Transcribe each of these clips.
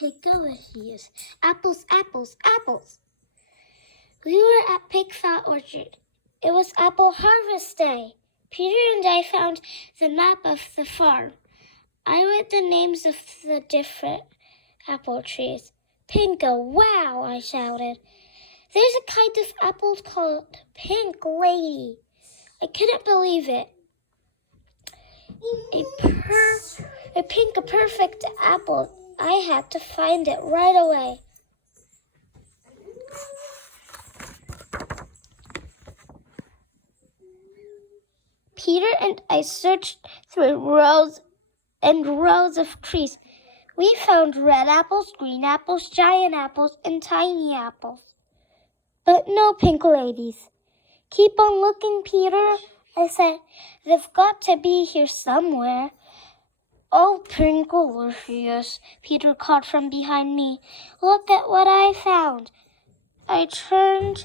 Pinkalicious. Apples, apples, apples. We were at Pigfat Orchard. It was apple harvest day. Peter and I found the map of the farm. I read the names of the different apple trees. Pinko, wow, I shouted. There's a kind of apple called Pink Lady. I couldn't believe it. A pink perfect apple. I had to find it right away. Peter and I searched through rows and rows of trees. We found red apples, green apples, giant apples, and tiny apples. But no pink ladies. Keep on looking, Peter, I said. They've got to be here somewhere. Oh, Pinkalicious, Peter called from behind me. Look at what I found. I turned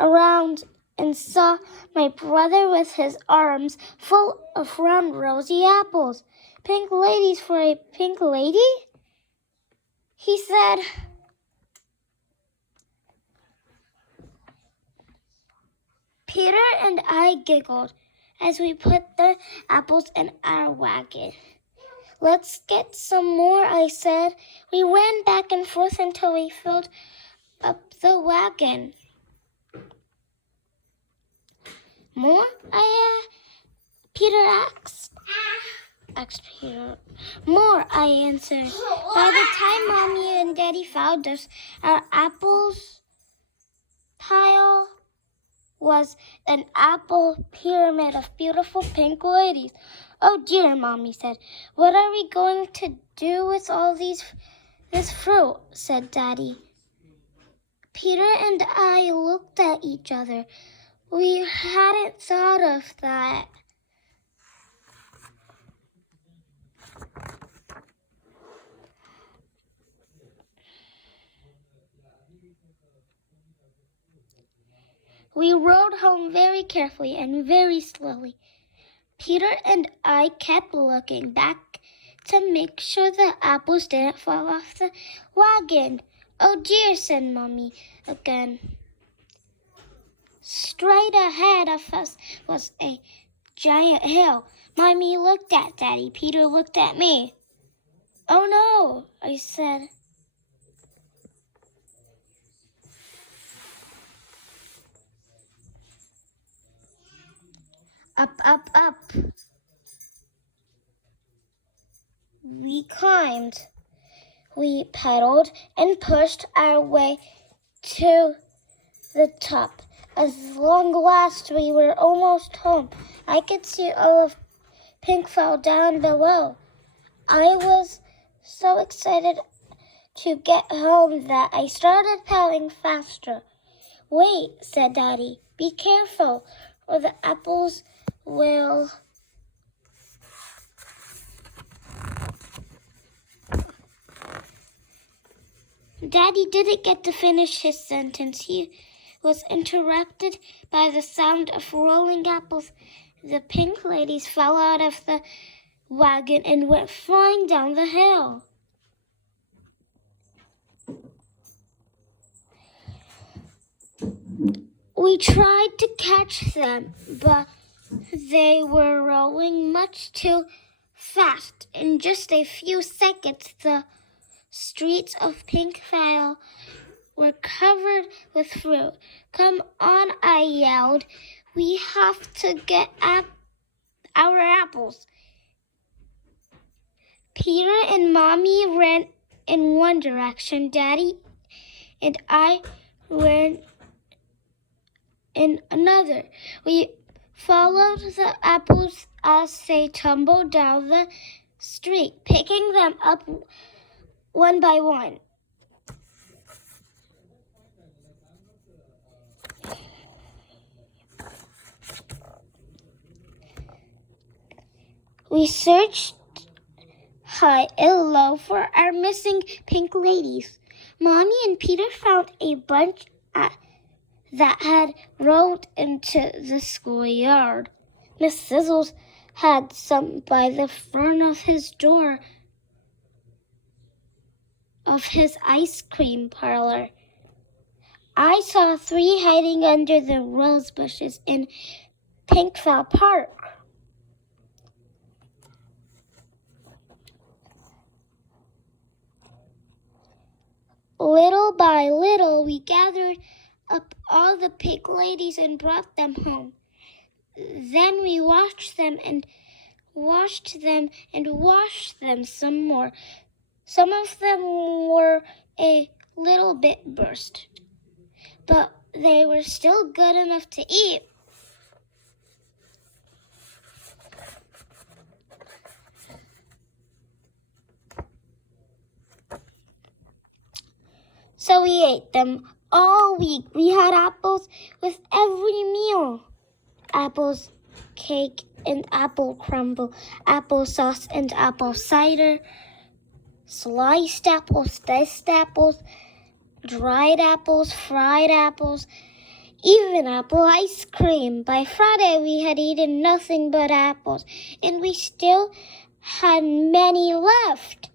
around and saw my brother with his arms full of round rosy apples. Pink ladies for a pink lady? He said. Peter and I giggled as we put the apples in our wagon. Let's get some more, I said. We ran back and forth until we filled up the wagon. More? Peter asked. Peter. More, I answered. By the time Mommy and Daddy found us, our apples pile was an apple pyramid of beautiful pink ladies. Oh dear, Mommy said. What are we going to do with all this fruit? Said Daddy. Peter and I looked at each other. We hadn't thought of that. We rode home very carefully and very slowly. Peter and I kept looking back to make sure the apples didn't fall off the wagon. Oh dear, said Mommy again. Straight ahead of us was a giant hill. Mommy looked at Daddy. Peter looked at me. Oh no, I said. Up, up, up. We climbed. We pedaled and pushed our way to the top. At long last, we were almost home. I could see all of Pinkfell down below. I was so excited to get home that I started pedaling faster. Wait, said Daddy. Be careful, or the apples will... Daddy didn't get to finish his sentence. He was interrupted by the sound of rolling apples. The pink ladies fell out of the wagon and went flying down the hill. We tried to catch them, but they were rolling much too fast. In just a few seconds, the streets of Pinkvale were covered with fruit. Come on, I yelled. We have to get our apples. Peter and Mommy ran in one direction. Daddy and I ran in another. We followed the apples as they tumbled down the street, picking them up one by one. We searched high and low for our missing pink ladies. Mommy and Peter found a bunch that had rolled into the schoolyard. Miss Sizzles had some by the front of his door. of his ice cream parlor. I saw 3 hiding under the rose bushes in Pinkfell Park. Little by little, we gathered up all the pink ladies and brought them home. Then we washed them and washed them some more. Some of them were a little bit burst, but they were still good enough to eat. So we ate them all week. We had apples with every meal. Apples, cake, and apple crumble, applesauce and apple cider, sliced apples, diced apples, dried apples, fried apples, even apple ice cream. By Friday, we had eaten nothing but apples, and we still had many left.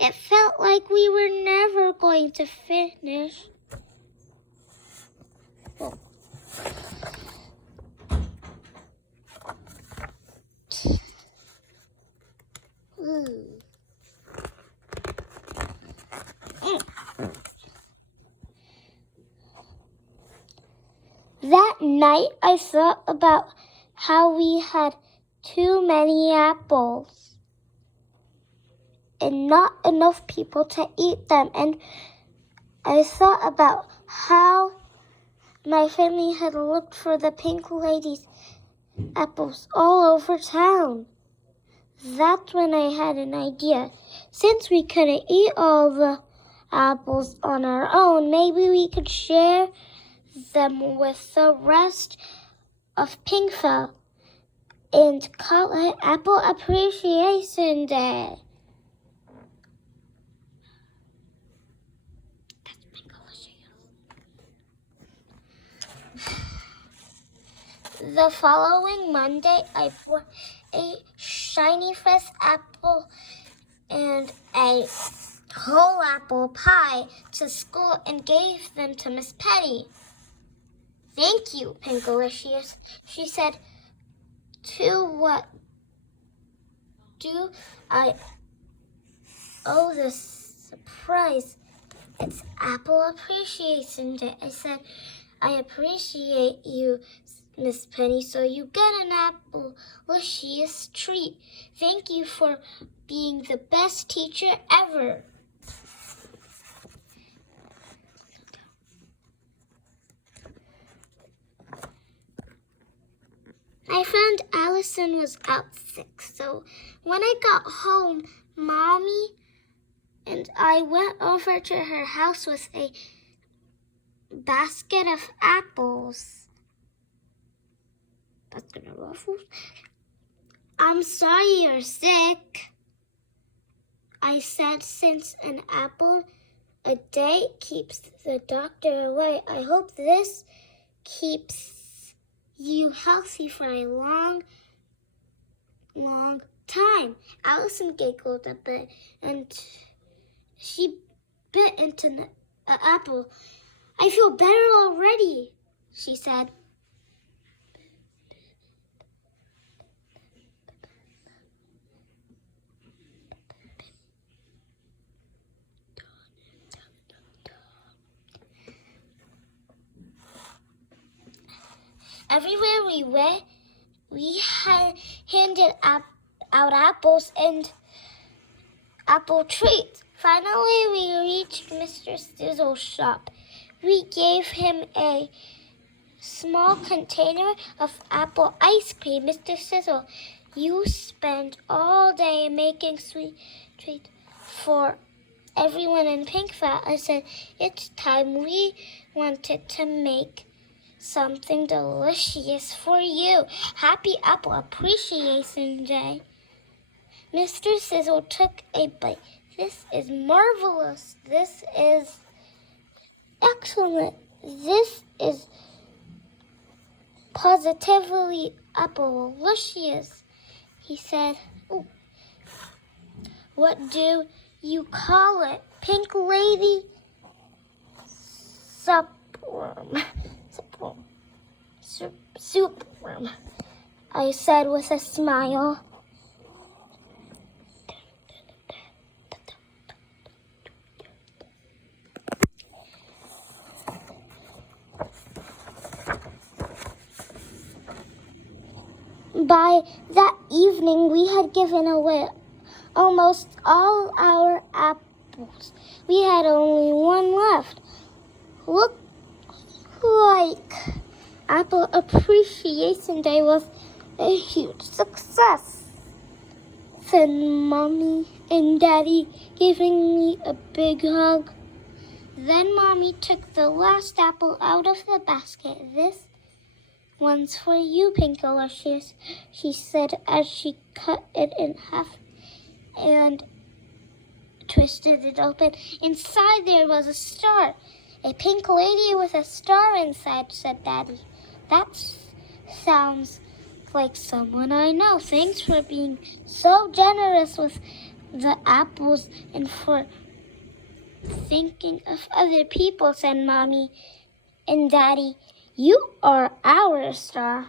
It felt like we were never going to finish. That night, I thought about how we had too many apples and not enough people to eat them. And I thought about how my family had looked for the pink lady's apples all over town. That's when I had an idea. Since we couldn't eat all the apples on our own, maybe we could share them with the rest of Pinkfell and call it Apple Appreciation Day. That's Pinkalicious. The following Monday, I brought a shiny fresh apple and a whole apple pie to school and gave them to Miss Penny. Thank you, Pinkalicious, she said. To what do I owe this surprise? It's Apple Appreciation Day. I said, I appreciate you, Miss Penny, so you get an Apple-licious treat. Thank you for being the best teacher ever. My friend Allison was out sick, so when I got home, Mommy and I went over to her house with a basket of apples. Basket of waffles? I'm sorry you're sick, I said, since an apple a day keeps the doctor away. I hope this keeps you healthy for a long, long time. Allison giggled a bit and she bit into an apple. I feel better already, she said. Everywhere we went, we handed out apples and apple treats. Finally, we reached Mr. Sizzle's shop. We gave him a small container of apple ice cream. Mr. Sizzle, you spend all day making sweet treats for everyone in Pinkfell. I said, it's time we wanted to make something delicious for you. Happy Apple Appreciation Day. Mr. Sizzle took a bite. This is marvelous. This is excellent. This is positively Apple-licious, he said. Ooh. What do You call it Pink Lady Supworm. Soupworm, I said with a smile. By that evening, we had given away almost all our apples. We had only one left. Looked like Apple Appreciation Day was a huge success, said Mommy and Daddy, giving me a big hug. Then Mommy took the last apple out of the basket. This one's for you, Pinkalicious, she said as she cut it in half and twisted it open. Inside there was a star. A pink lady with a star inside, said Daddy. That sounds like someone I know. Thanks for being so generous with the apples and for thinking of other people, said Mommy and Daddy. You are our star.